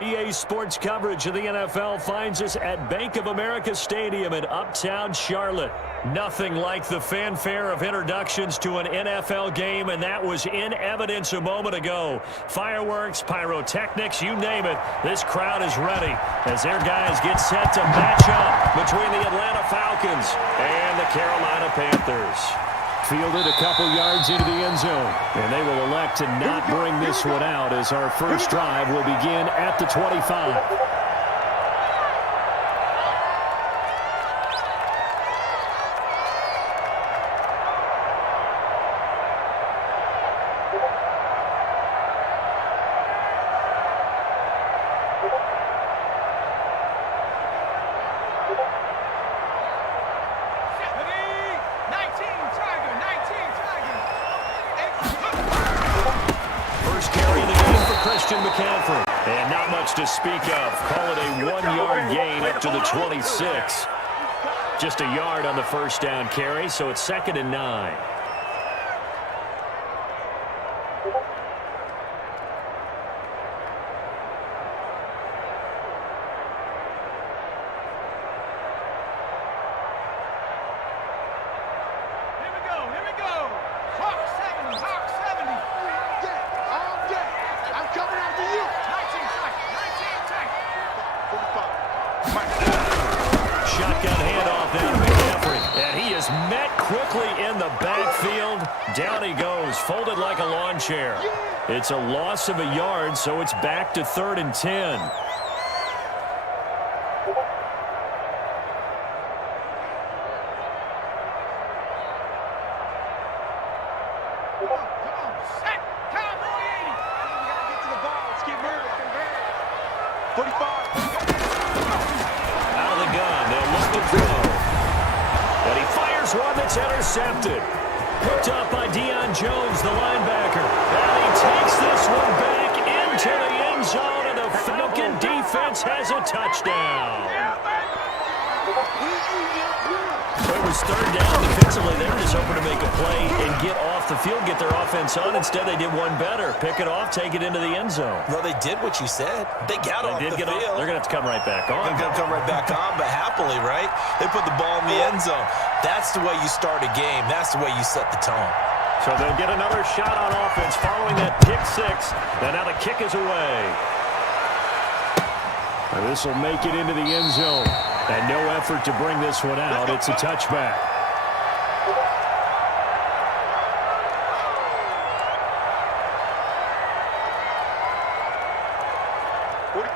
EA Sports coverage of the NFL finds us at Bank of America Stadium in Uptown Charlotte. Nothing like the fanfare of introductions to an NFL game, and that was in evidence a moment ago. Fireworks, pyrotechnics, you name it. This crowd is ready as their guys get set to match up between the Atlanta Falcons and the Carolina Panthers. Fielded a couple yards into the end zone, and they will elect to not bring this one out as our first drive will begin at the 25. And not much to speak of. Call it a 1-yard gain up to the 26. Just a yard on the first down carry, so it's 2nd and 9. Shotgun handoff down to McCaffrey. And he is met quickly in the backfield. Down he goes, folded like a lawn chair. It's a loss of a yard, so it's back to 3rd and 10. Intercepted. Picked up by Deion Jones, the linebacker. And he takes this one back into the end zone, and the Falcon defense has a touchdown. It was 3rd down defensively. They were just hoping to make a play and get off the field, get their offense on. Instead, they did one better. Pick it off, take it into the end zone. Well, they did what you said. They got off the field. They're going to have to come right back on. They're going to come right back on, but happily, right? They put the ball in the end zone. That's the way you start a game. That's the way you set the tone. So they'll get another shot on offense following that pick 6. And now the kick is away. And this will make it into the end zone. And no effort to bring this one out. It's a touchback.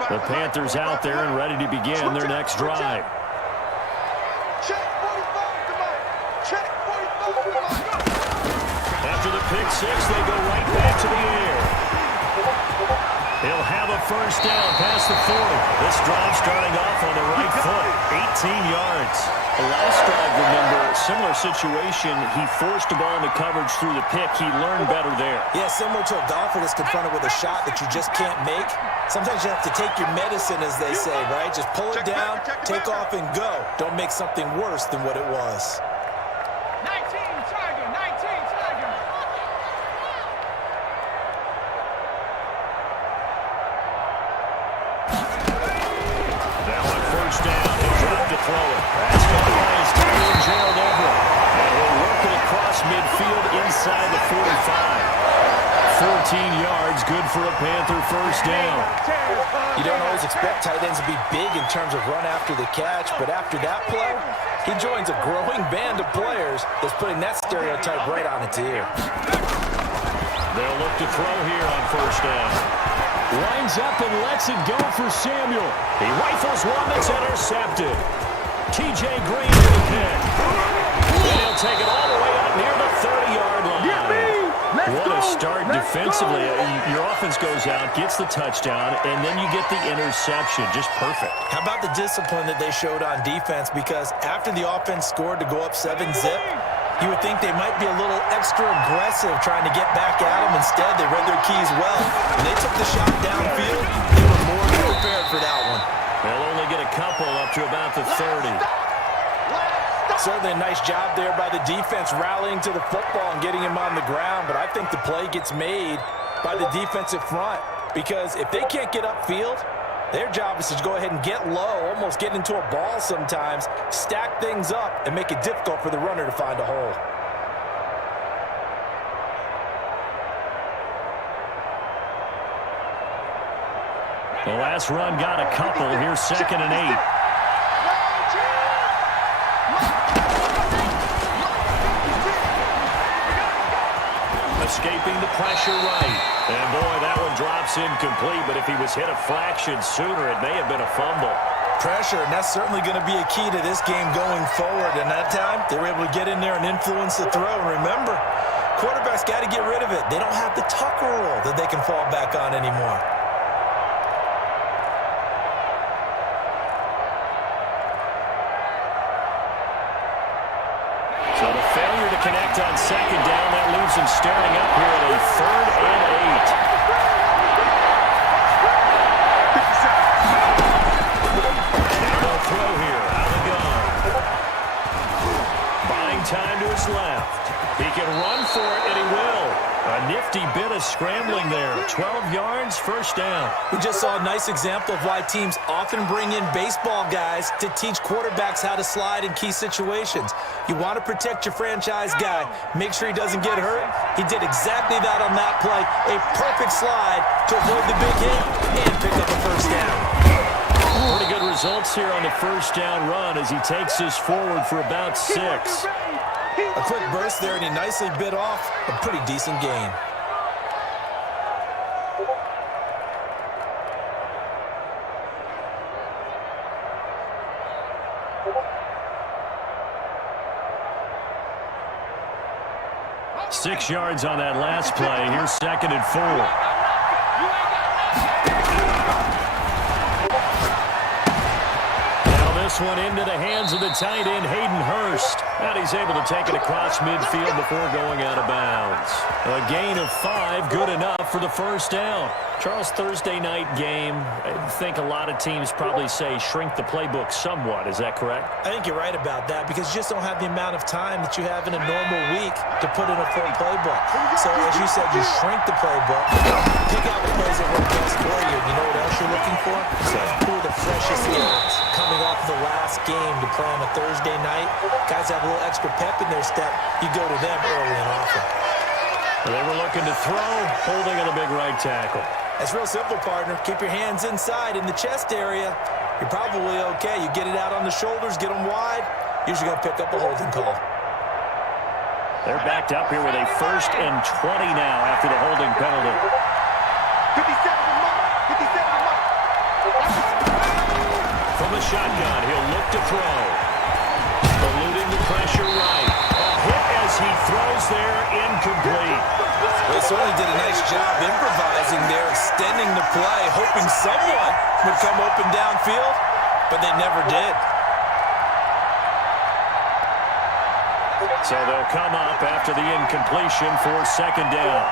The Panthers out there and ready to begin their next drive. After the pick 6, they go right back to the air. He'll have a first down past the 40. This drive starting off on the right foot. 18 yards. The last drive, remember, similar situation. He forced the ball into coverage through the pick. He learned better there. Yeah, similar to a golfer that's confronted with a shot that you just can't make. Sometimes you have to take your medicine, as they say, right? Just pull it down, take off, and go. Don't make something worse than what it was. 19 Tiger. That one first down. He'll drop to throw it. That's going to be his target, Gerald Everett. And he'll work it across midfield inside the 45. 14 yards, good for a Panther first down. You don't always expect tight ends to be big in terms of run after the catch, but after that play, he joins a growing band of players that's putting that stereotype right on its ear. They'll look to throw here on first down. Lines up and lets it go for Samuel. He rifles one that's intercepted. T.J. Green to the pick. And he'll take it all the way up near the 30-yard line. What a start defensively. Your offense goes out, gets the touchdown, and then you get the interception. Just perfect. How about the discipline that they showed on defense? Because after the offense scored to go up 7-zip, you would think they might be a little extra aggressive trying to get back at them. Instead, they read their keys well. When they took the shot downfield, they were more than prepared for that one. They'll only get a couple up to about the 30. Certainly a nice job there by the defense rallying to the football and getting him on the ground, but I think the play gets made by the defensive front, because if they can't get upfield, their job is to go ahead and get low, almost get into a ball sometimes, stack things up, and make it difficult for the runner to find a hole. The last run got a couple. Here's 2nd and 8. Escaping the pressure right. And boy, that one drops incomplete, but if he was hit a fraction sooner, it may have been a fumble. Pressure, and that's certainly going to be a key to this game going forward. And that time, they were able to get in there and influence the throw. And remember, quarterbacks got to get rid of it. They don't have the Tucker rule that they can fall back on anymore. So the failure to connect on 2nd down, that leaves him staring up here at a 3rd and 8. Now they'll throw here, out of the gun. Buying time to his left. He can run for it, and he will. A nifty bit of scrambling there. 12 yards, 1st down. We just saw a nice example of why teams often bring in baseball guys to teach quarterbacks how to slide in key situations. You want to protect your franchise guy. Make sure he doesn't get hurt. He did exactly that on that play. A perfect slide to avoid the big hit and pick up a 1st down. Pretty good results here on the 1st down run as he takes this forward for about 6. A quick burst there, and he nicely bit off a pretty decent gain. Six yards on that last play. Here's 2nd and 4. This one into the hands of the tight end, Hayden Hurst. And he's able to take it across midfield before going out of bounds. A gain of 5, good enough for the 1st down. Charles, Thursday night game, I think a lot of teams probably say shrink the playbook somewhat. Is that correct? I think you're right about that because you just don't have the amount of time that you have in a normal week to put in a full playbook. So as you said, you shrink the playbook, pick out the plays that work best for you. And you know what else you're looking for? So who are the freshest guys coming off the last game to play on a Thursday night? Guys have a little extra pep in their step. You go to them early and often. They were looking to throw, holding on the big right tackle. That's real simple, partner. Keep your hands inside in the chest area. You're probably okay. You get it out on the shoulders, get them wide. Usually going to pick up a holding call. They're backed up here with a 1st and 20 now after the holding penalty. 57 mark. 57 mark. From the shotgun, he'll look to throw. Eluding the pressure right. A hit as he throws there, incomplete. They certainly did a nice job improvising there, extending the play, hoping someone would come open downfield, but they never did. So they'll come up after the incompletion for 2nd down.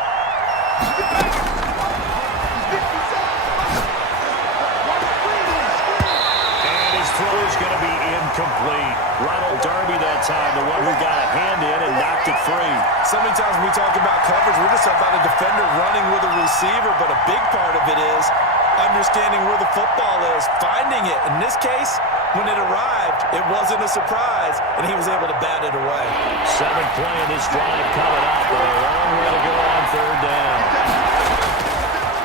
And his throw is going to be incomplete. Ronald Darby that time, the one who got a hand in and knocked it free. So many times when we talk about coverage, we're just talking about a defender running with a receiver, but a big part of it is understanding where the football is, finding it. In this case, when it arrived, it wasn't a surprise, and he was able to bat it away. 7th play in this drive coming up, but a long way to go on 3rd down.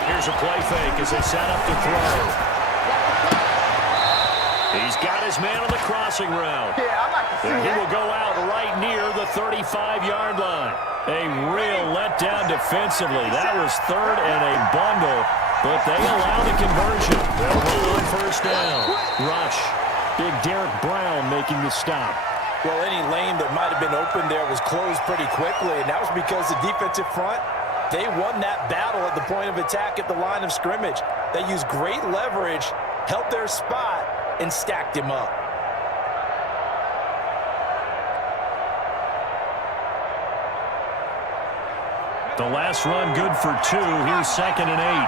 Here's a play fake as they set up to throw. He's got his man on the crossing route. And he will go out right near the 35-yard line. A real letdown defensively. That was 3rd and a bundle, but they allow the conversion. They'll roll on 1st down. Rush. Big Derek Brown making the stop. Well, any lane that might have been open there was closed pretty quickly, and that was because the defensive front, they won that battle at the point of attack at the line of scrimmage. They used great leverage, held their spot, and stacked him up. The last run good for 2. Here's 2nd and 8.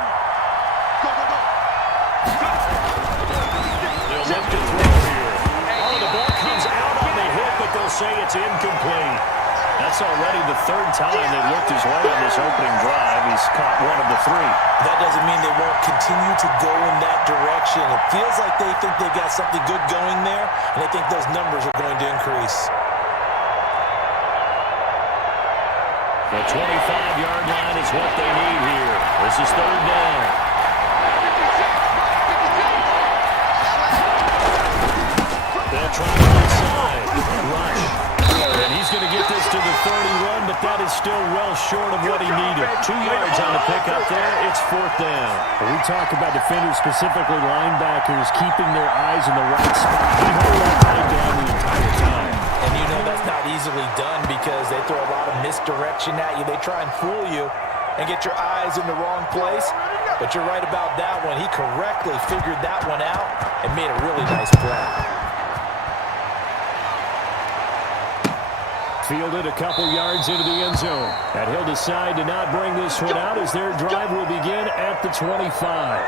They'll look to throw here. Oh, the ball comes out on the hit, but they'll say it's incomplete. That's already the third time they've looked his way on this opening drive. He's caught one of the three. That doesn't mean they won't continue to go in that direction. It feels like they think they've got something good going there, and they think those numbers are going to increase. The 25-yard line is what they need here. This is third down. They'll try to inside. Rush. And he's going to get this to the 31, but that is still well short of what he needed. 2 yards on the pickup there. It's fourth down. We talk about defenders, specifically linebackers, keeping their eyes in the right spot. He held that guy down the entire time. And you know that's not easily done because they throw a lot of misdirection at you. They try and fool you and get your eyes in the wrong place. But you're right about that one. He correctly figured that one out and made a really nice play. Fielded a couple yards into the end zone. And he'll decide to not bring this one out as their drive will begin at the 25.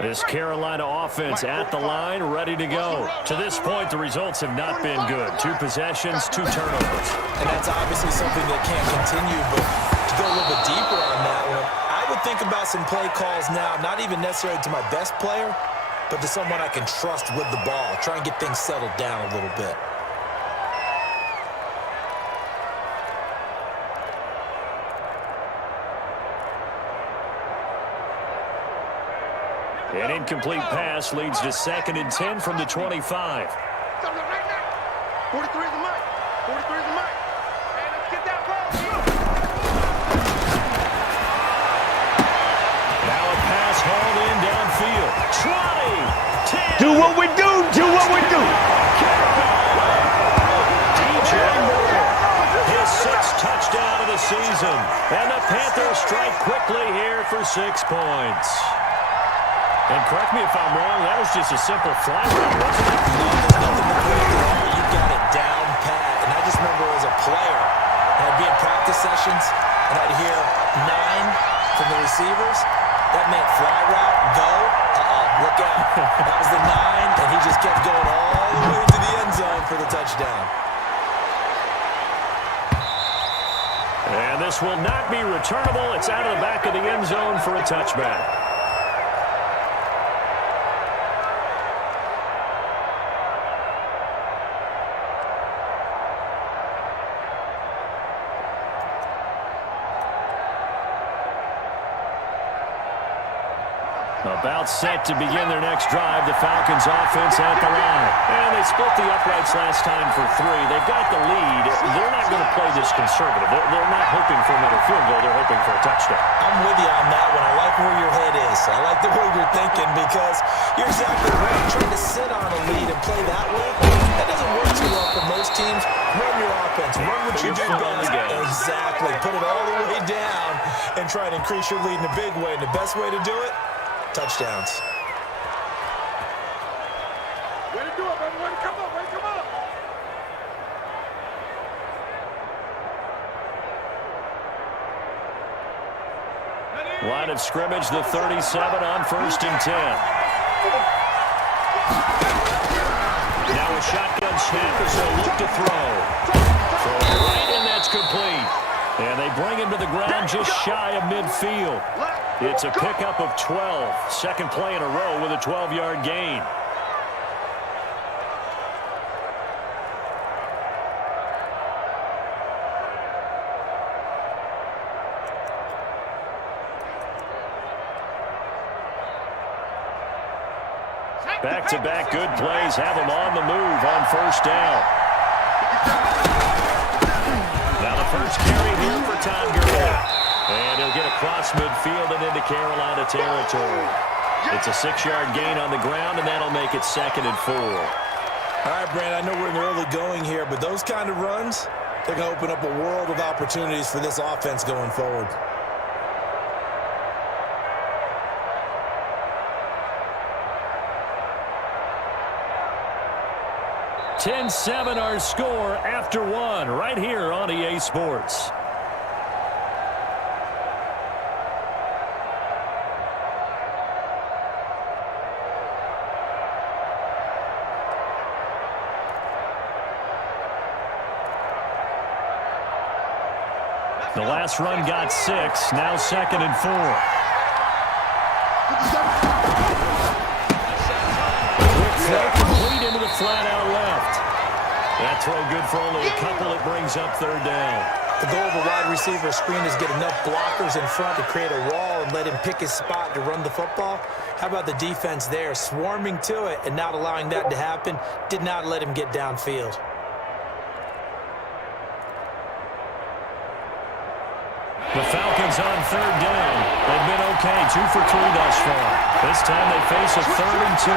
This Carolina offense at the line, ready to go. To this point, the results have not been good. 2 possessions, 2 turnovers. And that's obviously something that can't continue, but to go a little bit deeper on that one, I would think about some play calls now, not even necessarily to my best player, but to someone I can trust with the ball. Try and get things settled down a little bit. An incomplete pass leads to 2nd and 10 from the 25. 43 is the mic. 43 is the mic. Hey, let's get that ball. Now a pass hauled in downfield. 20, 10. Do what we do. Do what we do. DJ Moore, his 6th touchdown of the season. And the Panthers strike quickly here for 6 points. And correct me if I'm wrong, that was just a simple fly route, wasn't it? No, there's nothing to put it there. You got it down pat. And I just remember as a player, I'd be in practice sessions, and I'd hear 9 from the receivers. That meant fly route, go. Look out. That was the 9, and he just kept going all the way into the end zone for the touchdown. And this will not be returnable. It's out of the back of the end zone for a touchback. About set to begin their next drive. The Falcons offense at the line. And they split the uprights last time for 3. They've got the lead. They're not going to play this conservative. They're not hoping for another field goal. They're hoping for a touchdown. I'm with you on that one. I like where your head is. I like the way you're thinking because you're exactly right. Trying to sit on a lead and play that way, that doesn't work too well for most teams. Run your offense. Run what you do best. Exactly. Put it all the way down and try to increase your lead in a big way. And the best way to do it, touchdowns. Way to do it, baby. Way to come up. Way to come up. Line of scrimmage, the 37 on 1st and 10. Now a shotgun snap as they look to throw. Throw right, and that's complete. And they bring him to the ground just shy of midfield. It's a pickup of 12. Second play in a row with a 12-yard gain. Back-to-back good plays have them on the move on 1st down. Now the first carry here for Todd Gurley. And he'll get across midfield and into Carolina territory. It's a 6-yard gain on the ground, and that'll make it 2nd and 4. All right, Brand, I know we're in the early going here, but those kind of runs, they're going to open up a world of opportunities for this offense going forward. 10-7 our score after 1 right here on EA Sports. The last run got 6, now 2nd and 4. Complete into the flat out left. That throw good for only a couple. It brings up 3rd down. The goal of a wide receiver screen is get enough blockers in front to create a wall and let him pick his spot to run the football. How about the defense there, swarming to it and not allowing that to happen? Did not let him get downfield. The Falcons on 3rd down. They've been okay, 2 for 3 thus far. This time they face a 3rd and 2.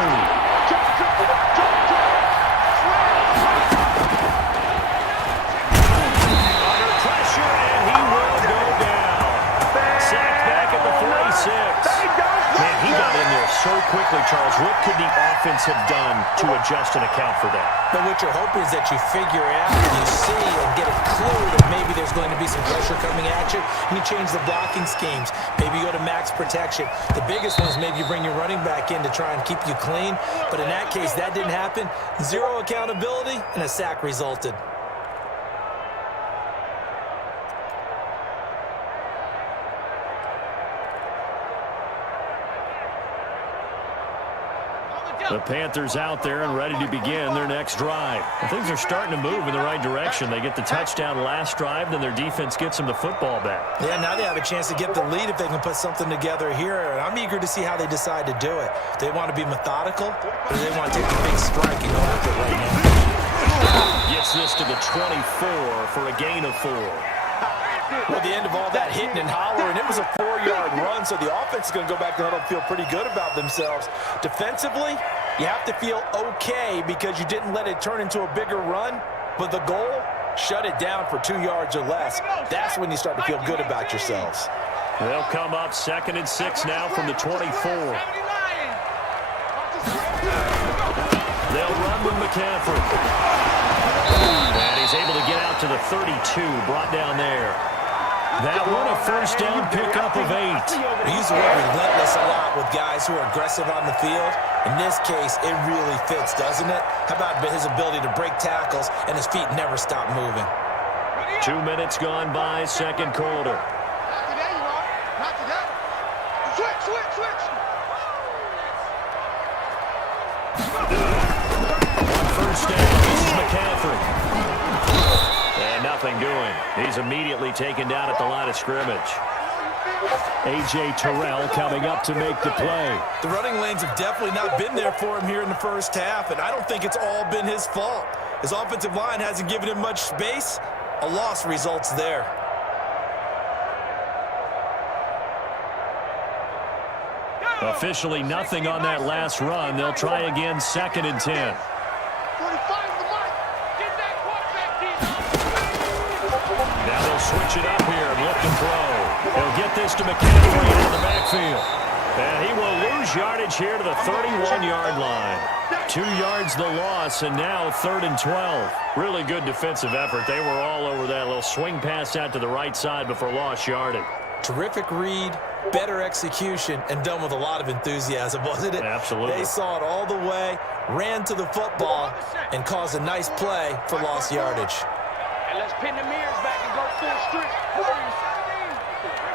Under pressure, and he will go down. Sacked back at the 46. Man, he got in there so quickly, Charles. What could the offense have done to adjust and account for that? But what you're hoping is that you figure out, you see, and get a clue that maybe there's going to be some pressure coming at you, and you change the blocking schemes. Maybe you go to max protection. The biggest one is maybe you bring your running back in to try and keep you clean. But in that case, that didn't happen. 0 accountability, and a sack resulted. The Panthers out there and ready to begin their next drive. And things are starting to move in the right direction. They get the touchdown last drive, then their defense gets them the football back. Yeah, now they have a chance to get the lead if they can put something together here. And I'm eager to see how they decide to do it. Do they want to be methodical, or do they want to take a big strike and go after it right now? Gets this to the 24 for a gain of 4. Well, the end of all that hitting and hollering, it was a 4-yard run, so the offense is going to go back to huddle and feel pretty good about themselves. Defensively, you have to feel okay because you didn't let it turn into a bigger run, but the goal, shut it down for 2 yards or less. That's when you start to feel good about yourselves. They'll come up 2nd and 6 now from the 24. They'll run with McCaffrey. And he's able to get out to the 32, brought down there. That one a first down pickup of 8. We use the word relentless a lot with guys who are aggressive on the field. In this case, it really fits, doesn't it? How about his ability to break tackles and his feet never stop moving? 2 minutes gone by, second quarter. Not today, you are. Not today. Switch. First down, this is McCaffrey. And nothing doing. He's immediately taken down at the line of scrimmage. A.J. Terrell coming up to make the play. The running lanes have definitely not been there for him here in the first half, and I don't think it's all been his fault. His offensive line hasn't given him much space. A loss results there. Officially nothing on that last run. They'll try again, 2nd and 10. 45 the mark. Get that quarterback, kid. Now they'll switch it up here and look to throw. He'll get this to McCaffrey in the backfield. And he will lose yardage here to the 31-yard line. 2 yards the loss, and now 3rd and 12. Really good defensive effort. They were all over that little swing pass out to the right side before lost yardage. Terrific read, better execution, and done with a lot of enthusiasm, wasn't it? Absolutely. They saw it all the way, ran to the football, and caused a nice play for lost yardage. And let's pin the mirrors back and go full strip.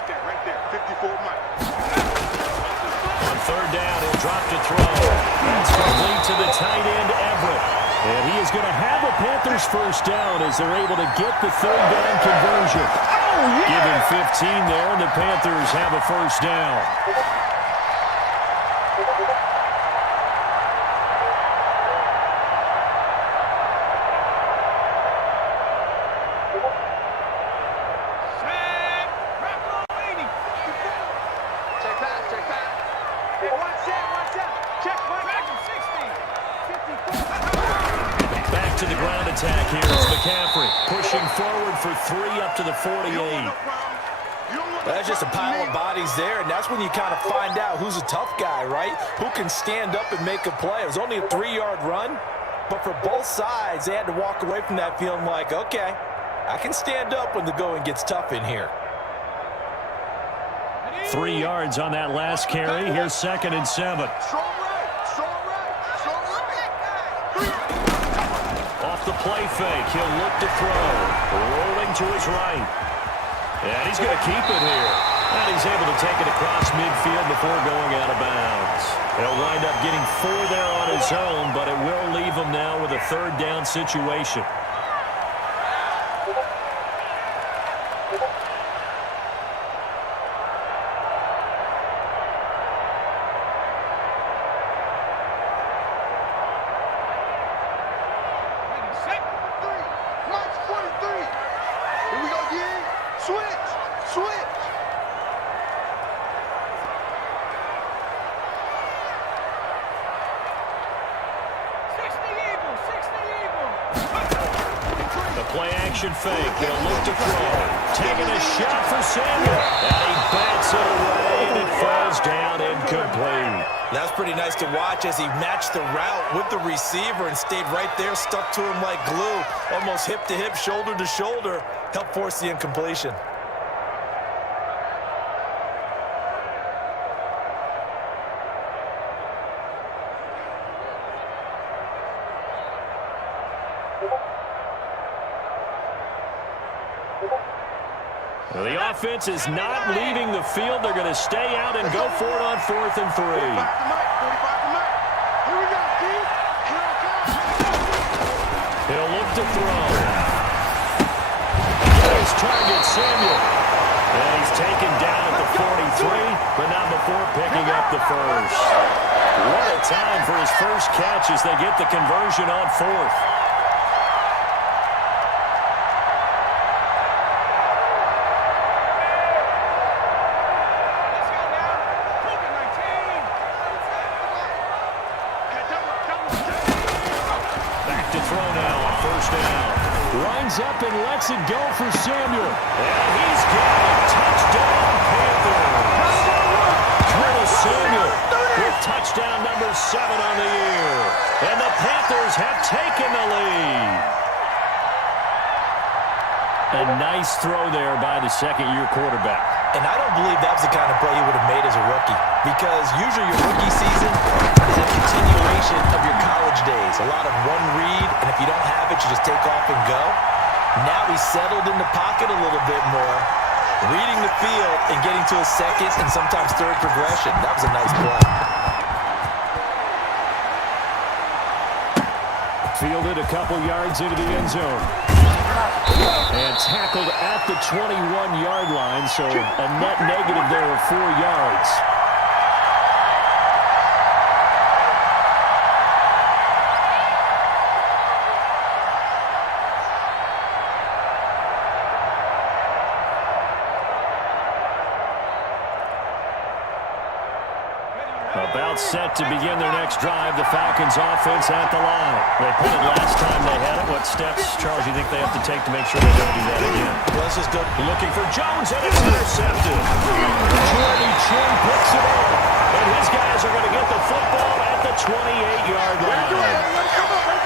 Right there. 54 Mike. On 3rd down, he'll drop to throw. That's complete to the tight end, Everett. And he is going to have a Panthers first down as they're able to get the 3rd down conversion. Give him 15 there, and the Panthers have a first down. Check pass. Hey, watch out. Check, back him, 60. 54. Back to the ground attack here. It's McCaffrey pushing forward for 3 up to the 48. That's just a pile of bodies there, and that's when you kind of find out who's a tough guy, right? Who can stand up and make a play. It was only a 3-yard run, but for both sides, they had to walk away from that feeling like, okay, I can stand up when the going gets tough in here. 3 yards on that last carry. Here's 2nd and 7. Strong right. Off the play fake, he'll look to throw. Rolling to his right. And he's going to keep it here. And he's able to take it across midfield before going out of bounds. He'll wind up getting 4 there on his own, but it will leave him now with a 3rd down situation. Mike's 43. Here we go, again. Switch. The play action fake. He'll look to throw. Taking a shot for Samuel. And he bats it away, and it falls down incomplete. That's pretty nice to watch as he matched the route with the receiver and stayed right there, stuck to him like glue, almost hip to hip, shoulder to shoulder, helped force the incompletion. Well, the offense is not leaving the field. They're going to stay out and go for it on 4th and 3. 45 to Mike. Here we go, kid. Here I come. He'll look to throw. His target, Samuel. And he's taken down at the 43, but not before picking up the first. What a time for his first catch as they get the conversion on 4th. Up and lets it go for Samuel. And he's got a touchdown, Panthers. Curtis Samuel with touchdown number 7 on the year. And the Panthers have taken the lead. A nice throw there by the second-year quarterback. And I don't believe that was the kind of play he would have made as a rookie, because usually your rookie season is a continuation of your college days. A lot of one read, and if you don't have it, you just take off and go. Now he's settled in the pocket a little bit more, reading the field and getting to a second and sometimes third progression. That was a nice play. Fielded a couple yards into the end zone. And tackled at the 21-yard line, so a net negative there of 4 yards. About set to begin their next drive. The Falcons offense at the line. They put it last time they had it. What steps, Charles, you think they have to take to make sure they don't do that again? Well, let's just go. Looking for Jones, and it's intercepted. Jordy Chin picks it up. And his guys are going to get the football at the 28-yard line.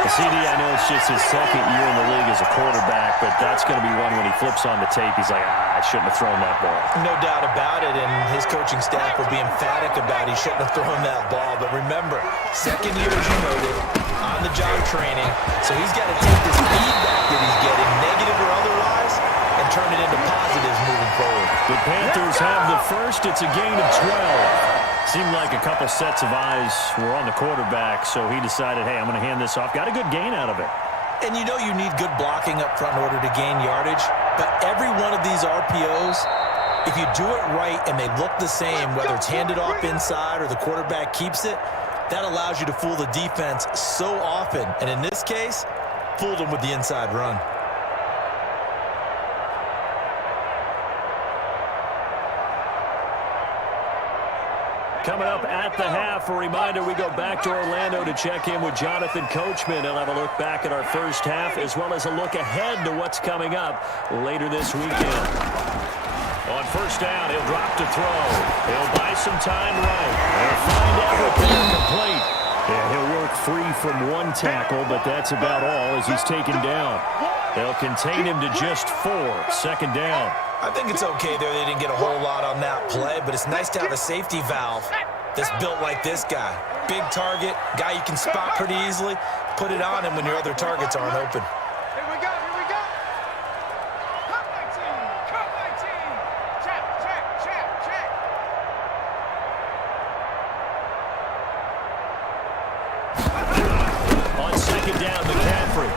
The CD, I know it's just his second year in the league as a quarterback, but that's going to be one when he flips on the tape, he's like, I shouldn't have thrown that ball. No doubt about it, and his coaching staff will be emphatic about he shouldn't have thrown that ball. But remember, second year, as you noted, on-the-job training, so he's got to take this feedback that he's getting, negative or otherwise, and turn it into positives moving forward. The Panthers have the first. It's a gain of 12. Seemed like a couple sets of eyes were on the quarterback, so he decided, hey, I'm going to hand this off. Got a good gain out of it. And you know you need good blocking up front in order to gain yardage, but every one of these RPOs, if you do it right and they look the same, whether it's handed off inside or the quarterback keeps it, that allows you to fool the defense so often. And in this case, fooled them with the inside run. Coming up at the half, a reminder, we go back to Orlando to check in with Jonathan Coachman. He'll have a look back at our first half as well as a look ahead to what's coming up later this weekend. On first down, he'll drop to throw. He'll buy some time right. He'll find everything complete. And he'll work free from one tackle, but that's about all as he's taken down. They'll contain him to just 4. Second down. I think it's okay there. They didn't get a whole lot on that play, but it's nice to have a safety valve that's built like this guy. Big target, guy you can spot pretty easily. Put it on him when your other targets aren't open. Here we go, here we go. Cut my team, cut my team. Check, check, check, check. On second down, McCaffrey.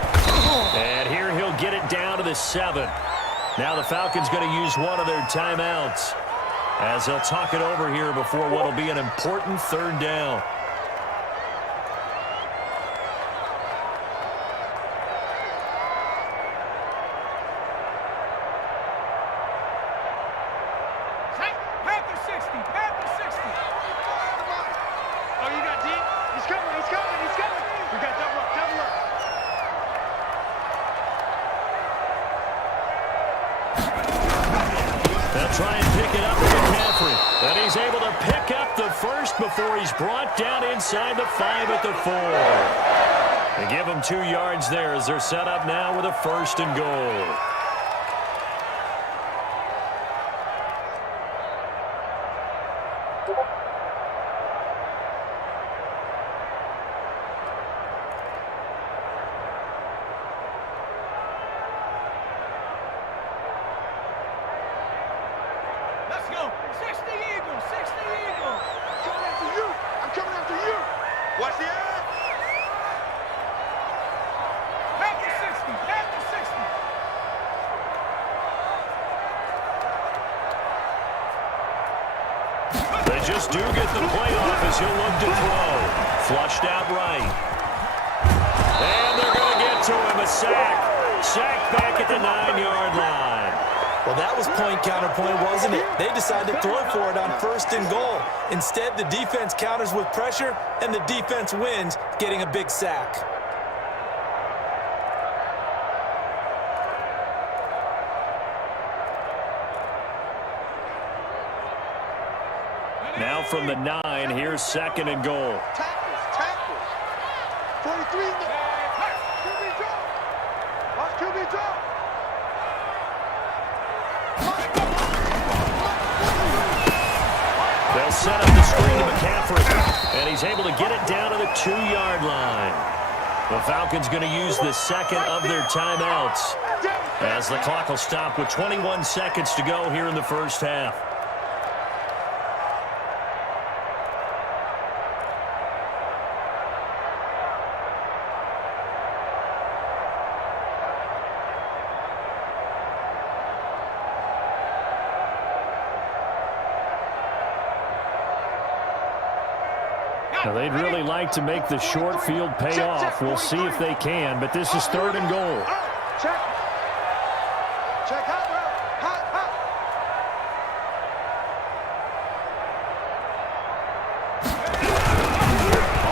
And here he'll get it down to the 7. Now the Falcons going to use one of their timeouts as they'll talk it over here before what will be an important third down. Panther 60, Panther 60. Oh, you got deep? He's coming, he's coming, he's coming. We got double up, double up. They'll try and pick it up with McCaffrey. And he's able to pick up the first before he's brought down inside the 5 at the 4. They give him 2 yards there as they're set up now with a first and goal. Let's go. 60 Eagles, 60 Eagles. I'm coming after you. I'm coming after you. Watch the end. Panther 60, Panther 60. They just do get the play off as he'll look to throw. Flushed out right. And they're going to get to him. A sack. Sack back at the 9-yard line. Well, that was point counterpoint, wasn't it? They decided to throw for it on first and goal. Instead, the defense counters with pressure, and the defense wins, getting a big sack. Now from the 9, here's second and goal. Tackles. 43 in the... QB drop. Watch QB drop. They'll set up the screen to McCaffrey, and he's able to get it down to the 2-yard line. The Falcons going to use the second of their timeouts as the clock will stop with 21 seconds to go here in the first half. Now, they'd really like to make the short field pay off. We'll see if they can, but this is 3rd and goal. Check. Check hot, bro. Hot, hot.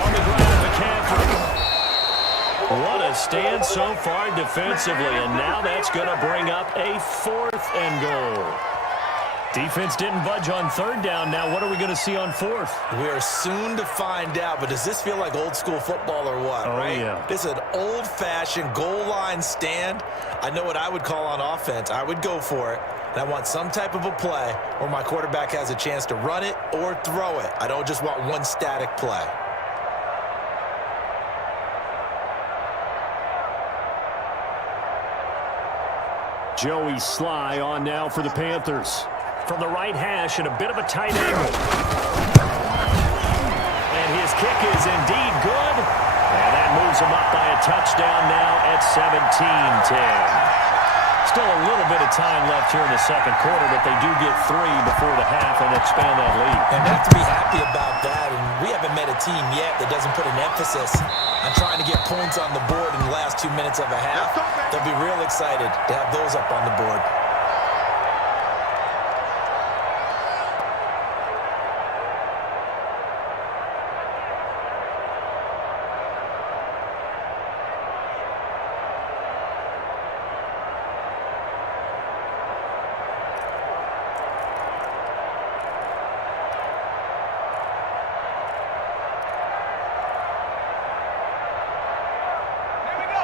On the ground, McCaffrey. What a stand so far defensively, and now that's going to bring up a 4th and goal. Defense didn't budge on 3rd down. Now what are we going to see on 4th? We are soon to find out, but does this feel like old school football or what, right? Yeah. This is an old-fashioned goal line stand. I know what I would call on offense. I would go for it, and I want some type of a play where my quarterback has a chance to run it or throw it. I don't just want one static play. Joey Sly on now for the Panthers. From the right hash and a bit of a tight angle. And his kick is indeed good. And that moves him up by a touchdown now at 17-10. Still a little bit of time left here in the second quarter, but they do get 3 before the half and expand that lead. And we have to be happy about that. And we haven't met a team yet that doesn't put an emphasis on trying to get points on the board in the last 2 minutes of a half. They'll be real excited to have those up on the board.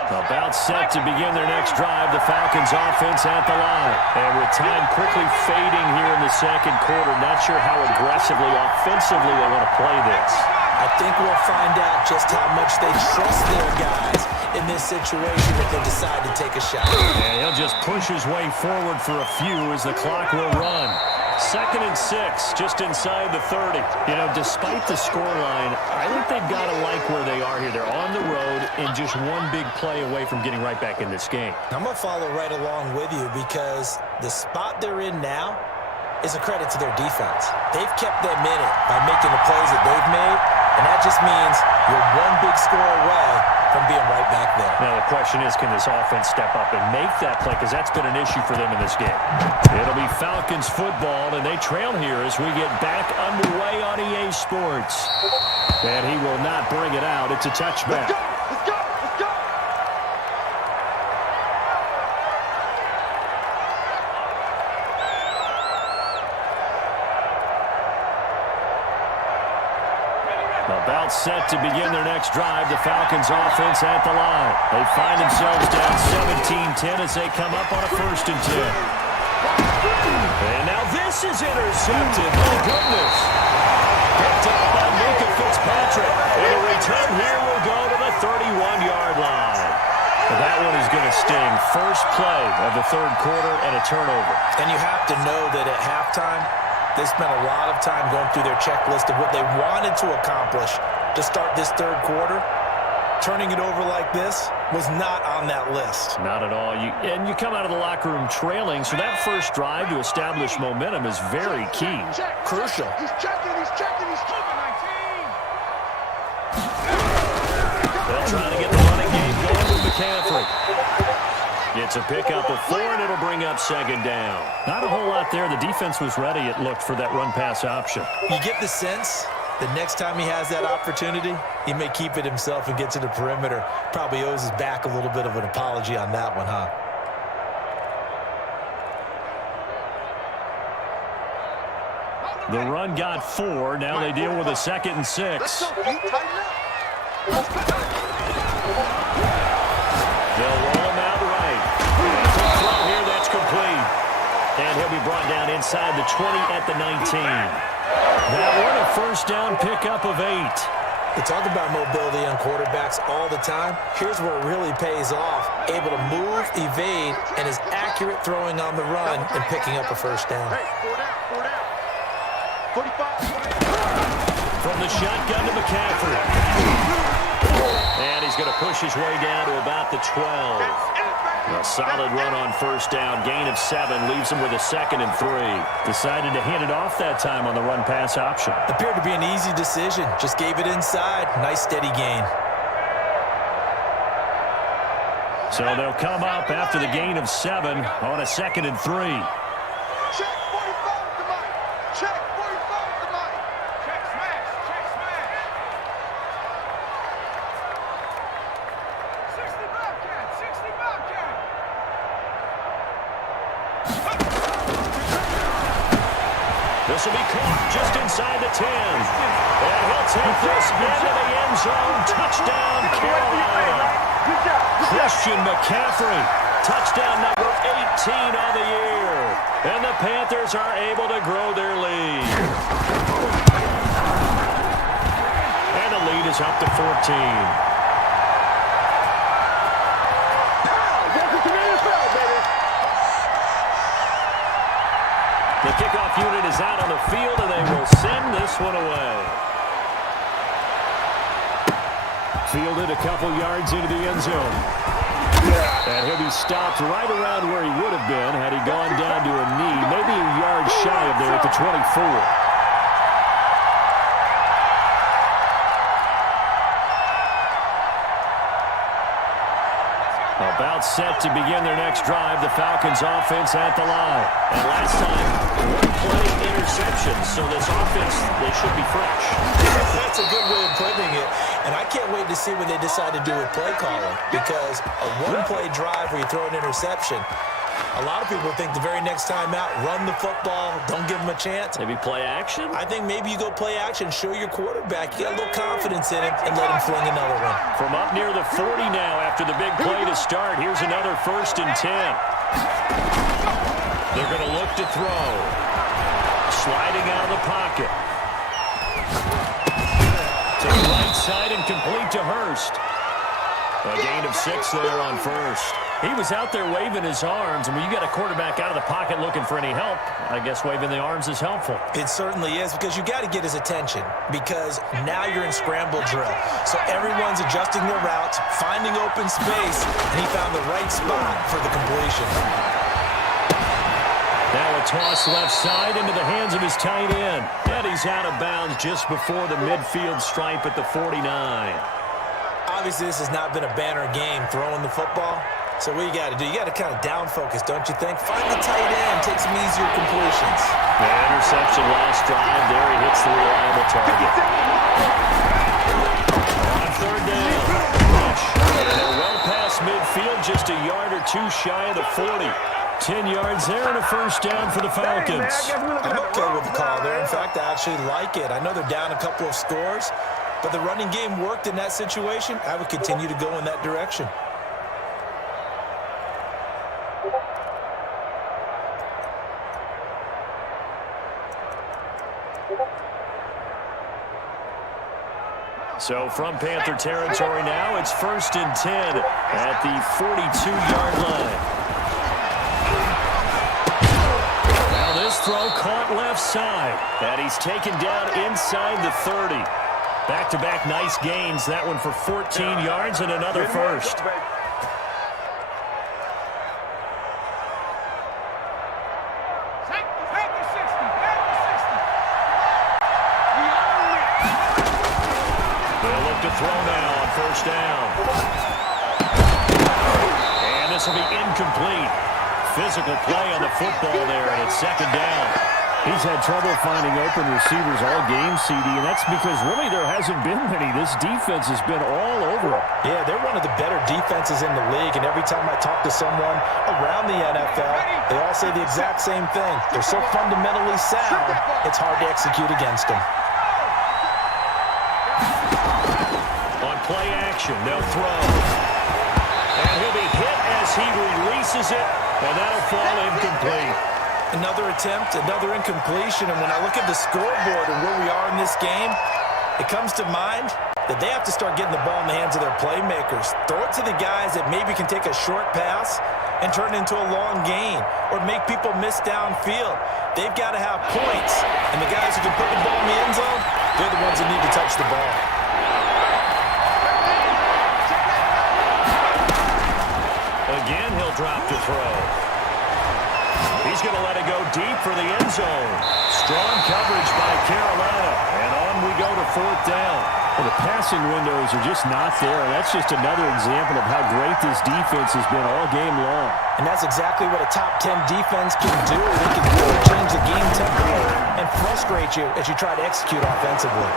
About set to begin their next drive, the Falcons offense at the line. And with time quickly fading here in the second quarter, not sure how aggressively, offensively they want to play this. I think we'll find out just how much they trust their guys in this situation if they decide to take a shot. And he'll just push his way forward for a few as the clock will run. 2nd and 6, just inside the 30. You know, despite the scoreline, I think they've got to like where they are here. They're on the road and just one big play away from getting right back in this game. I'm going to follow right along with you because the spot they're in now is a credit to their defense. They've kept them in it by making the plays that they've made, and that just means you're one big score away from being right back there. Now, the question is, can this offense step up and make that play? Because that's been an issue for them in this game. It'll be Falcons football, and they trail here as we get back underway on EA Sports. And he will not bring it out. It's a touchback. Let's go. Let's go. About set to begin their next drive, the Falcons offense at the line. They find themselves down 17-10 as they come up on a 1st and 10. And now this is intercepted. My goodness. Picked up by Mika Fitzpatrick. And the return here will go to the 31-yard line. That one is going to sting. First play of the 3rd quarter and a turnover. And you have to know that at halftime, they spent a lot of time going through their checklist of what they wanted to accomplish to start this 3rd quarter. Turning it over like this was not on that list. Not at all. And you come out of the locker room trailing, so that first drive to establish momentum is very key. Crucial. He's checking. He's keeping 19. They'll try to get the running game going with McCaffrey. It's a pickup of 4, and it'll bring up 2nd down. Not a whole lot there. The defense was ready, it looked, for that run-pass option. You get the sense that next time he has that opportunity, he may keep it himself and get to the perimeter. Probably owes his back a little bit of an apology on that one, huh? The run got 4. Now they deal with a 2nd and 6. Let's go, Pete. Tighten up. Let's go. They'll roll him out right. Throw here, that's complete. And he'll be brought down inside the 20 at the 19. That one a first down pickup of 8. We talk about mobility on quarterbacks all the time. Here's where it really pays off. Able to move, evade, and is accurate throwing on the run and picking up a first down. Hey, 4 down. 45. From the shotgun to McCaffrey. And he's going to push his way down to about the 12. A solid run on first down. Gain of 7 leaves him with a 2nd and 3. Decided to hand it off that time on the run-pass option. Appeared to be an easy decision. Just gave it inside. Nice, steady gain. So they'll come up after the gain of 7 on a 2nd and 3. Check 45 with the mic. Check 45 with the mic. Check smash. Check smash. 60 Bobcat. 60 Bobcat. This will be caught just inside the 10. And he'll take this into the end zone. Touchdown, Carolina. Christian McCaffrey, touchdown number 18 on the year. And the Panthers are able to grow their lead. And the lead is up to 14. The kickoff unit is out on the field, and they will send this one away. Fielded a couple yards into the end zone. And he'll be stopped right around where he would have been had he gone down to a knee, maybe a yard shy of there at the 24. About set to begin their next drive, the Falcons offense at the line. And last time, one play interception, so this offense, they should be fresh. That's a good way of putting it. And I can't wait to see what they decide to do with play calling, because a one-play drive where you throw an interception, a lot of people think the very next time out, run the football, don't give them a chance. Maybe play action? I think maybe you go play action, show your quarterback, you got a little confidence in him, and let him fling another one. From up near the 40 now after the big play to start, here's another 1st and 10. They're going to look to throw. Sliding out of the pocket. To the right side and complete to Hurst. A gain of 6 there on first. He was out there waving his arms, and when you got a quarterback out of the pocket looking for any help, I guess waving the arms is helpful. It certainly is, because you got to get his attention, because now you're in scramble drill. So everyone's adjusting their routes, finding open space, and he found the right spot for the completion. Now a toss left side into the hands of his tight end. And he's out of bounds just before the midfield stripe at the 49. Obviously, this has not been a banner game throwing the football. So what you got to do, you got to kind of down focus, don't you think? Find the tight end, take some easier completions. The interception last drive. There he hits the reliable target. On 3rd down, rush. And they're well past midfield, just a yard or 2 shy of the 40. 10 yards there and a first down for the Falcons. I'm okay with the call there. In fact, I actually like it. I know they're down a couple of scores, but the running game worked in that situation. I would continue to go in that direction. So from Panther territory now, it's 1st and 10 at the 42-yard line. Now this throw caught left side, and he's taken down inside the 30. Back-to-back nice gains, that one for 14 yards and another first. Throw now on 1st down. And this will be incomplete. Physical play on the football there, and it's 2nd down. He's had trouble finding open receivers all game, CD, and that's because really there hasn't been many. This defense has been all over him. Yeah, they're one of the better defenses in the league, and every time I talk to someone around the NFL, they all say the exact same thing. They're so fundamentally sound, it's hard to execute against them. Play action, they'll throw. And he'll be hit as he releases it, and that'll fall incomplete. Another attempt, another incompletion, and when I look at the scoreboard and where we are in this game, it comes to mind that they have to start getting the ball in the hands of their playmakers. Throw it to the guys that maybe can take a short pass and turn it into a long gain or make people miss downfield. They've got to have points, and the guys who can put the ball in the end zone, they're the ones that need to touch the ball. Again, he'll drop to throw. He's going to let it go deep for the end zone. Strong coverage by Carolina. And on we go to fourth down. Well, the passing windows are just not there. And that's just another example of how great this defense has been all game long. And that's exactly what a top 10 defense can do. They can really change the game tempo and frustrate you as you try to execute offensively.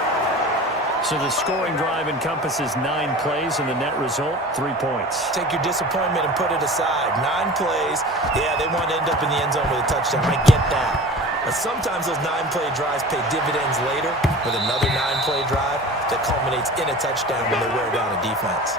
So the scoring drive encompasses 9 plays, and the net result, 3 points. Take your disappointment and put it aside. 9 plays. Yeah, they want to end up in the end zone with a touchdown. I get that. But sometimes those 9-play drives pay dividends later with another 9-play drive that culminates in a touchdown when they wear down a defense.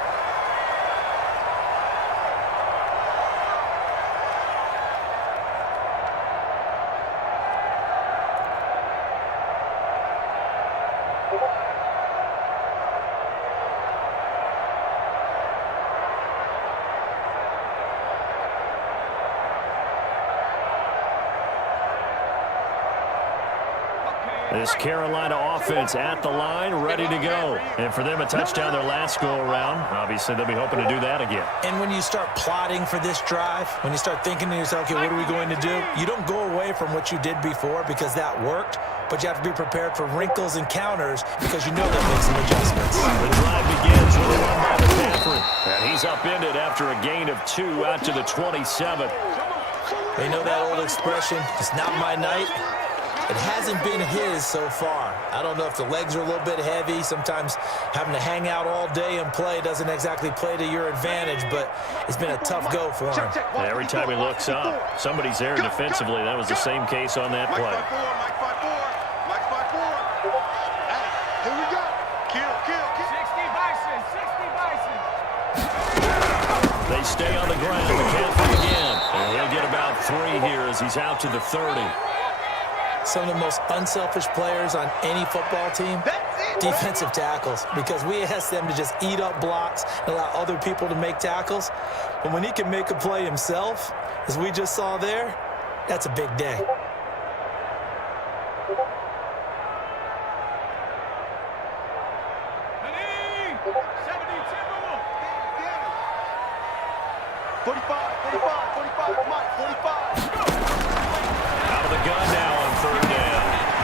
This Carolina offense at the line, ready to go. And for them, a touchdown their last go-around. Obviously, they'll be hoping to do that again. And when you start plotting for this drive, when you start thinking to yourself, okay, what are we going to do? You don't go away from what you did before because that worked, but you have to be prepared for wrinkles and counters because you know that makes some adjustments. The drive begins with a run by McCaffrey. And he's upended after a gain of 2 out to the 27. You know that old expression, it's not my night? It hasn't been his so far. I don't know if the legs are a little bit heavy. Sometimes having to hang out all day and play doesn't exactly play to your advantage, but it's been a tough go for him. And every time he looks up, somebody's there defensively. That was the same case on that play. Mike 5-4. Hey, here we go. Kill. 60 Bison. They stay on the ground. McCaffrey again. And he'll get about 3 here as he's out to the 30. Some of the most unselfish players on any football team, defensive tackles, because we ask them to just eat up blocks and allow other people to make tackles. But when he can make a play himself, as we just saw there, that's a big day. Out of the gun now on third down.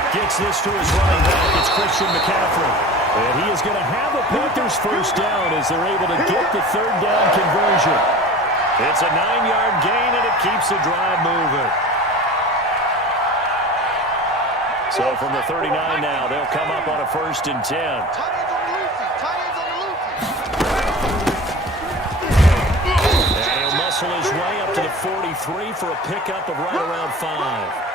Gets this to his running back. It's Christian McCaffrey. And he is going to have a Panthers first down as they're able to get the third down conversion. It's a 9-yard gain, and it keeps the drive moving. So from the 39 now, they'll come up on a 1st and 10. And he'll muscle his way up to the 43 for a pickup of right around 5.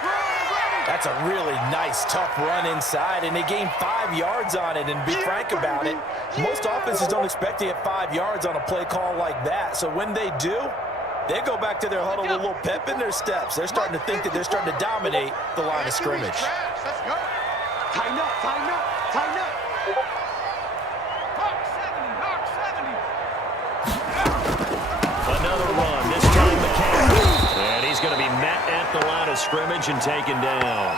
That's a really nice, tough run inside, and they gained 5 yards on it. And be frank about it, most offenses don't expect to get 5 yards on a play call like that. So when they do, they go back to their huddle with a little pep in their steps. They're starting to think that they're starting to dominate the line of scrimmage. Let's go. Tighten up. Another run, this time McCaffrey. And he's going to be met at the line of scrimmage and taken down.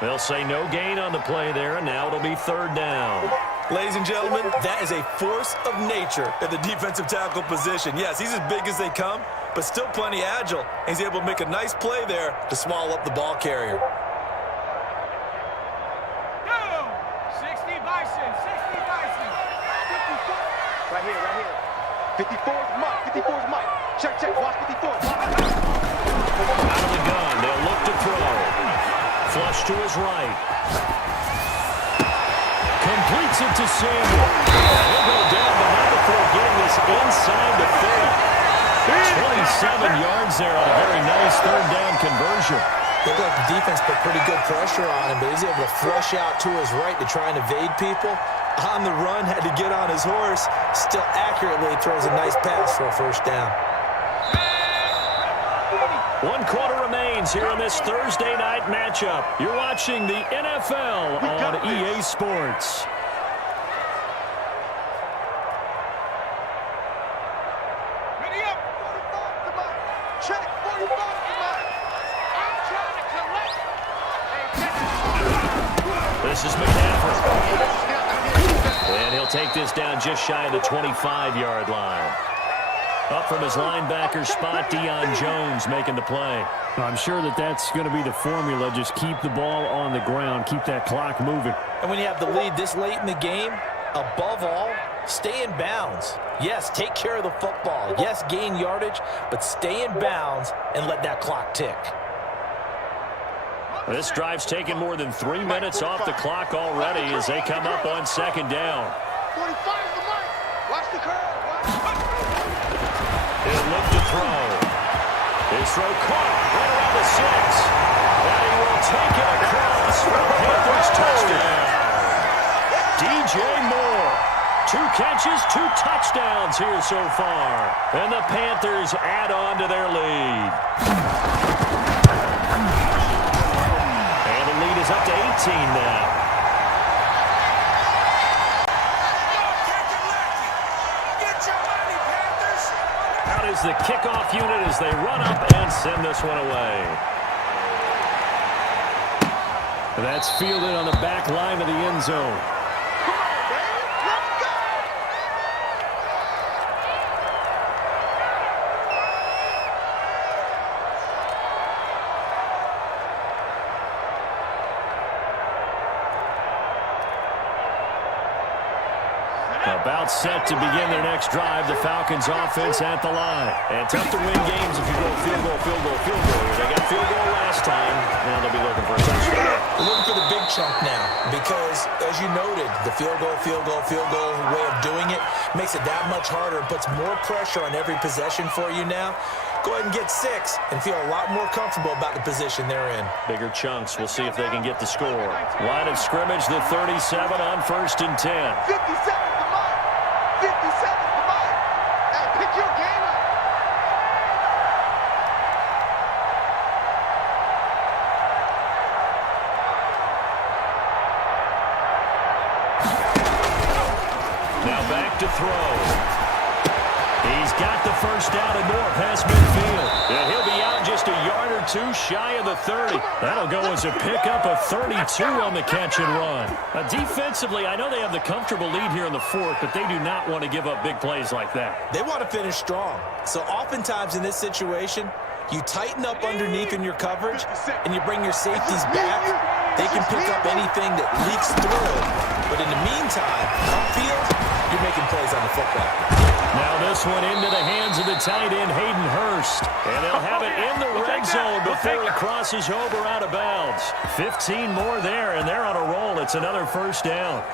They'll say no gain on the play there, and now it'll be 3rd down. Ladies and gentlemen, that is a force of nature at the defensive tackle position. Yes, he's as big as they come, but still plenty agile. He's able to make a nice play there to swallow up the ball carrier. 60 Bison. Right here. 54's Mike. Check. Watch 54. Out of the gun, they'll look to throw. Flush to his right. Completes it to Samuel. He'll go down, but now before getting this inside the 30. 27 yards there on a very nice 3rd down conversion. Looked like the defense put pretty good pressure on him, but he's able to flush out to his right to try and evade people. On the run, had to get on his horse. Still accurately throws a nice pass for a 1st down. 1 quarter remains here in this Thursday night matchup. You're watching the NFL on EA Sports. Ready up. 45 to mine. Check. 45 to mine. I'm trying to collect. This is McCaffrey. And he'll take this down just shy of the 25-yard line. Up from his linebacker spot, Deion Jones making the play. I'm sure that's going to be the formula. Just keep the ball on the ground. Keep that clock moving. And when you have the lead this late in the game, above all, stay in bounds. Yes, take care of the football. Yes, gain yardage, but stay in bounds and let that clock tick. This drive's taken more than 3 minutes off the clock already as they come up on second down. 45 to mine. Watch the curve. He'll look to throw. His throw caught right around the 6. And he will take it across for the Panthers touchdown. DJ Moore. 2 catches, 2 touchdowns here so far. And the Panthers add on to their lead. And the lead is up to 18 now. Is the kickoff unit as they run up and send this one away. That's fielded on the back line of the end zone. About set to begin their next drive. The Falcons offense at the line. And tough to win games if you go field goal, field goal, field goal. They got field goal last time. Now they'll be looking for a touchdown. We're looking for the big chunk now because, as you noted, the field goal way of doing it makes it that much harder and puts more pressure on every possession for you now. Go ahead and get 6 and feel a lot more comfortable about the position they're in. Bigger chunks. We'll see if they can get the score. Line of scrimmage, the 37 on 1st and 10. 57 to mine. 57 to mine. Hey, pick your game up. Now back to throw. He's got the first down and more past midfield. And he'll be out just a yard or 2 shy of the 30. That'll go as a pickup of 32 on the catch and run. Defensively, I know they have the comfortable lead here in the 4th, but they do not want to give up big plays like that. They want to finish strong. So oftentimes in this situation, you tighten up underneath in your coverage and you bring your safeties back. They can pick up anything that leaks through. But in the meantime, upfield, you're making plays on the football. Now this one into the hands of the tight end, Hayden Hurst. And they'll have it in the red zone before he crosses over out of bounds. 15 more there, and they're on a roll. It's another first down.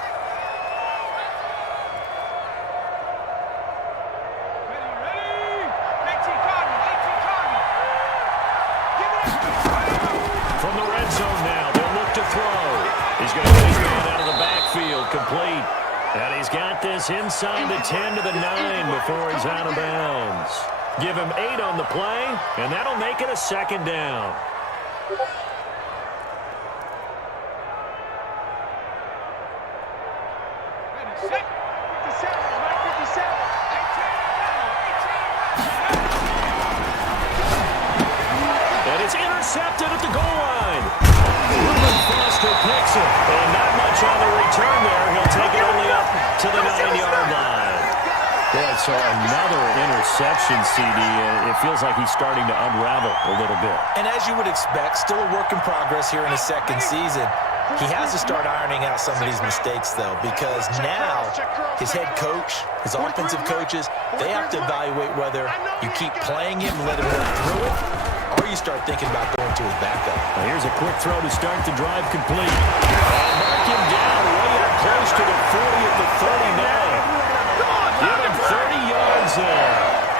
From the red zone now, they'll look to throw. He's going to get his man out of the backfield, complete. And he's got this inside the 10 to the 9 before he's out of bounds. Give him 8 on the play, and that'll make it a second down. And it's intercepted at the goal line. Reuben Foster picks it, and not much on the return there. He'll take it only up to the 9-yard line. Boy, so another interception, CD. It feels like he's starting to unravel a little bit. And as you would expect, still a work in progress here in his 2nd season. He has to start ironing out some of these mistakes, though, because now his head coach, his offensive coaches, they have to evaluate whether you keep playing him and let him work through it, or you start thinking about going to his backup. Now here's a quick throw to start the drive complete. And mark him down way up close to the 40 at the 39. Give him 30 yards there.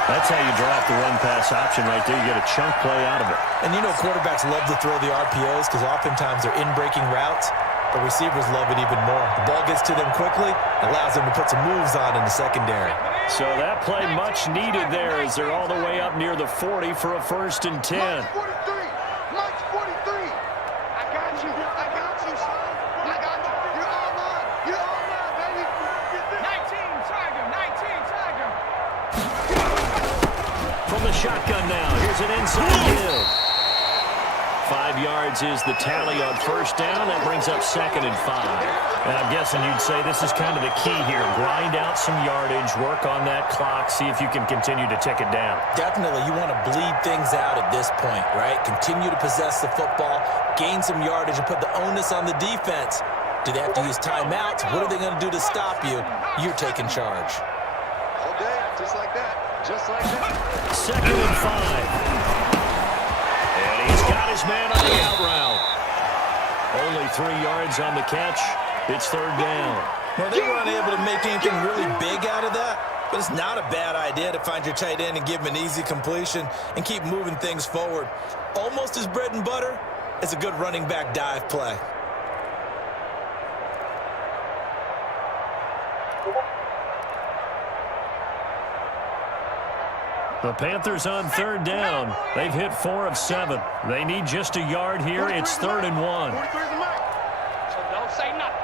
That's how you draft the run-pass option right there. You get a chunk play out of it. And you know quarterbacks love to throw the RPOs because oftentimes they're in-breaking routes, but receivers love it even more. The ball gets to them quickly, allows them to put some moves on in the secondary. So that play much needed there as they're all the way up near the 40 for a 1st and 10. Mike's 43. Mike's 43. I got you. I got you, son. I got you. You're all mine. You're all mine, baby. 19, Tiger. 19, Tiger. From the shotgun now, here's an inside give. 5 yards is the tally on 1st down. That brings up 2nd and 5. And I'm guessing you'd say this is kind of the key here. Grind out some yardage, work on that clock, see if you can continue to tick it down. Definitely, you want to bleed things out at this point, right? Continue to possess the football, gain some yardage, and put the onus on the defense. Do they have to use timeouts? What are they going to do to stop you? You're taking charge. Okay, just like that. Just like that. 2nd and 5. And he's got his man on the out route. Only 3 yards on the catch. It's 3rd down. Well, they weren't able to make anything really big out of that, but it's not a bad idea to find your tight end and give him an easy completion and keep moving things forward. Almost as bread and butter as a good running back dive play. The Panthers on 3rd down. They've hit 4 of 7. They need just a yard here. It's 3rd and 1. 43 is the Mike. So don't say nothing.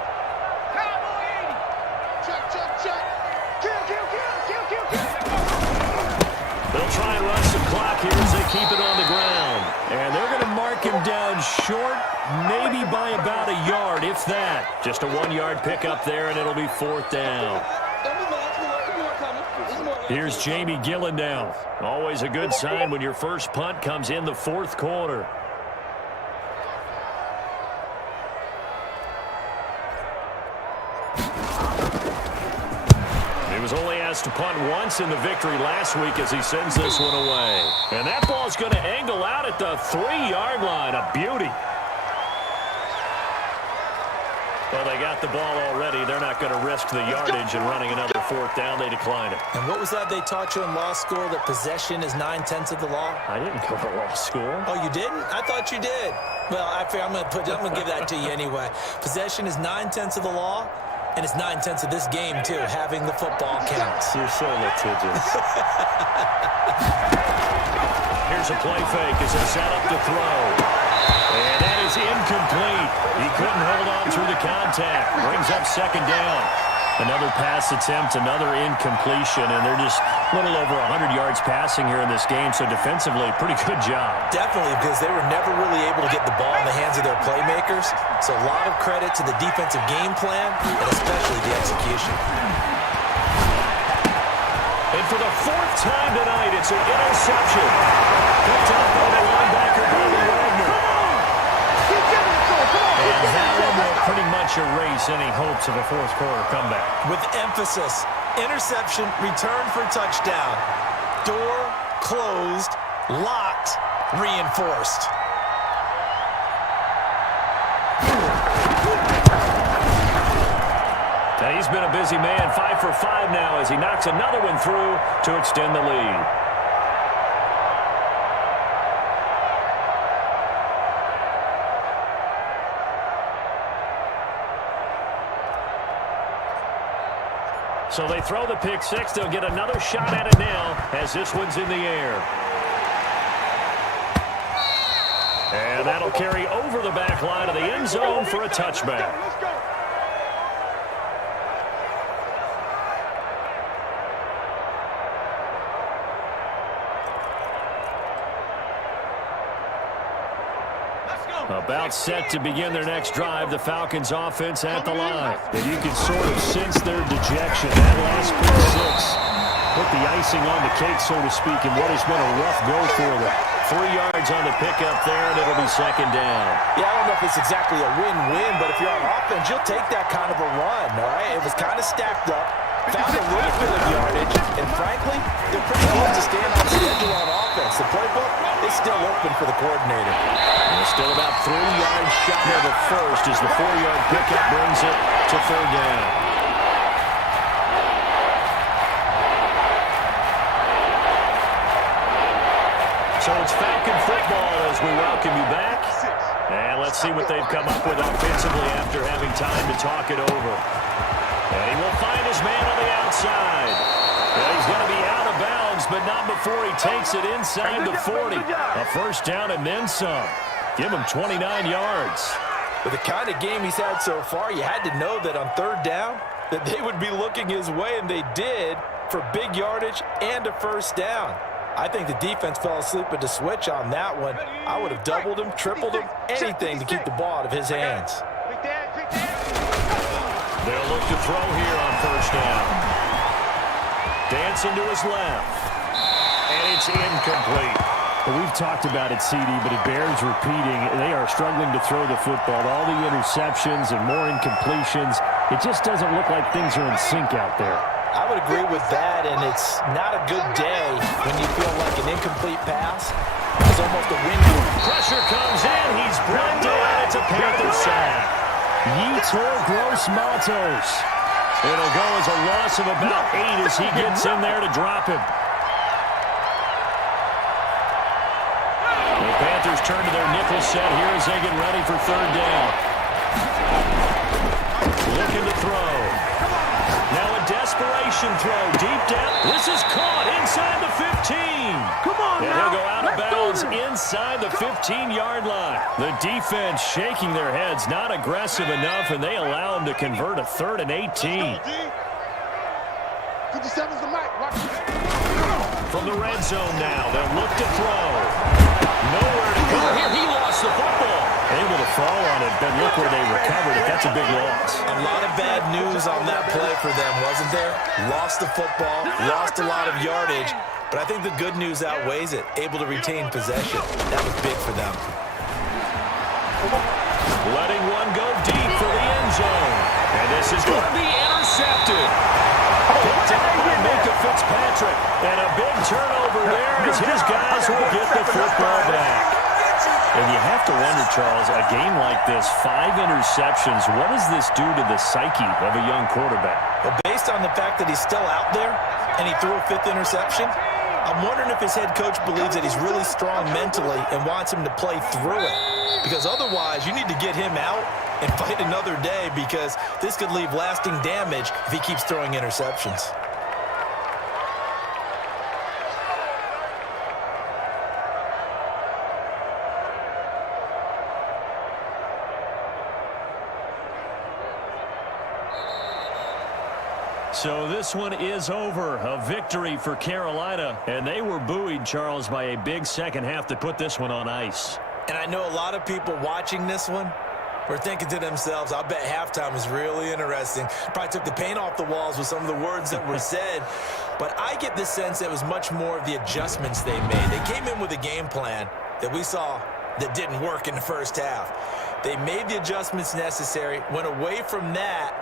Cowboy 80. Check, check, check. Kill, kill, kill, kill, kill, kill. They'll try and run some clock here as they keep it on the ground. And they're going to mark him down short, maybe by about a yard, if that. Just a 1-yard pickup there, and it'll be 4th down. Here's Jamie Gillen now. Always a good sign when your first punt comes in the 4th quarter. He was only asked to punt once in the victory last week as he sends this one away. And that ball's going to angle out at the 3-yard line. A beauty. Well, they got the ball already. They're not going to risk the yardage and running another 4th down. They decline it. And what was that they taught you in law school, that possession is 9/10 of the law? I didn't go to law school. Oh, you didn't? I thought you did. Well, I figure I'm going to give that to you anyway. Possession is 9/10 of the law, and it's 9/10 of this game, too. Having the football counts. You're so litigious. Here's a play fake as they set up to throw. And that is incomplete. He couldn't hold on through the contact. Brings up 2nd down. Another pass attempt, another incompletion, and they're just a little over 100 yards passing here in this game, so defensively, pretty good job. Definitely, because they were never really able to get the ball in the hands of their playmakers. So a lot of credit to the defensive game plan, and especially the execution. And for the 4th time tonight, it's an interception. Picked up by the linebacker, Bobby Wagner. And that one will pretty much erase any hopes of a 4th quarter comeback. With emphasis, interception, return for touchdown. Door closed, locked, reinforced. Now he's been a busy man, 5 for 5 now as he knocks another one through to extend the lead. So they throw the pick 6. They'll get another shot at it now as this one's in the air. And that'll carry over the back line of the end zone for a touchback. Let's go. About set to begin their next drive, the Falcons offense at the line. And you can sort of sense their dejection. That last pick 6 put the icing on the cake, so to speak, in what has been a rough go for them. 3 yards on the pickup there, and it'll be 2nd down. Yeah, I don't know if it's exactly a win-win, but if you're on offense, you'll take that kind of a run, all right? It was kind of stacked up, found a little bit of yardage, and frankly, they're pretty close to staying on schedule on offense. The playbook is still open for the coordinator. And still about 3 yards shy of the first as the 4-yard pickup brings it to 3rd down. So it's Falcon football as we welcome you back. And let's see what they've come up with offensively after having time to talk it over. And he will find his man on the outside. Yeah, he's going to be out of bounds, but not before he takes it inside the 40. A first down and then some. Give him 29 yards. With the kind of game he's had so far, you had to know that on third down that they would be looking his way, and they did, for big yardage and a first down. I think the defense fell asleep at the switch on that one. I would have doubled him, tripled him, anything to keep the ball out of his hands. They'll look to throw here on first down. Dancing to his left. And it's incomplete. Well, we've talked about it, CD, but it bears repeating. They are struggling to throw the football. All the interceptions and more incompletions. It just doesn't look like things are in sync out there. I would agree with that, and it's not a good day when you feel like an incomplete pass is almost a win. Pressure comes in. He's brought down. It's a Panther sack. Yeetor Gross Matos. It'll go as a loss of about 8 as he gets in there to drop him. The Panthers turn to their nickel set here as they get ready for third down. Looking to throw. Now a desperation throw deep down. This is caught inside the 15. Come on, and now. he'll go out of bounds inside the 15-yard line. The defense shaking their heads, not aggressive enough, and they allow him to convert a 3rd and 18. 57's the mic. From the red zone now, they'll look to throw. Nowhere to go here. He lost the football. Able to fall on it, but look where they recovered it. That's a big loss. A lot of bad news on that play for them, wasn't there? Lost the football, lost a lot of yardage, but I think the good news outweighs it. Able to retain possession. That was big for them. Letting one go deep for the end zone. And this is going to be intercepted. Picked up by Minka Fitzpatrick. And a big turnover there as his guys will get the football back. And you have to wonder, Charles, a game like this, 5 interceptions, what does this do to the psyche of a young quarterback? Well, based on the fact that he's still out there and he threw a 5th interception, I'm wondering if his head coach believes that he's really strong mentally and wants him to play through it. Because otherwise, you need to get him out and fight another day, because this could leave lasting damage if he keeps throwing interceptions. So this one is over. A victory for Carolina. And they were buoyed, Charles, by a big second half to put this one on ice. And I know a lot of people watching this one were thinking to themselves, I bet halftime is really interesting. Probably took the paint off the walls with some of the words that were said. But I get the sense that it was much more of the adjustments they made. They came in with a game plan that we saw that didn't work in the first half. They made the adjustments necessary, went away from that,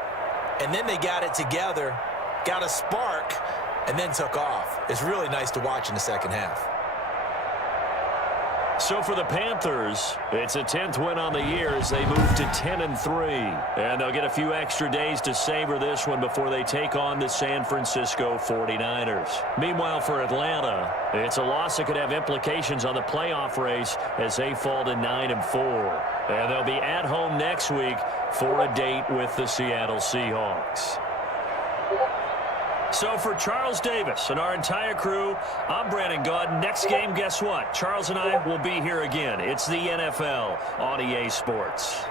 and then they got it together, got a spark, and then took off. It's really nice to watch in the second half. So for the Panthers, it's a 10th win on the year as they move to 10-3. And they'll get a few extra days to savor this one before they take on the San Francisco 49ers. Meanwhile, for Atlanta, it's a loss that could have implications on the playoff race as they fall to 9-4. And they'll be at home next week for a date with the Seattle Seahawks. So for Charles Davis and our entire crew, I'm Brandon Gaudin. Next game, guess what? Charles and I will be here again. It's the NFL on EA Sports.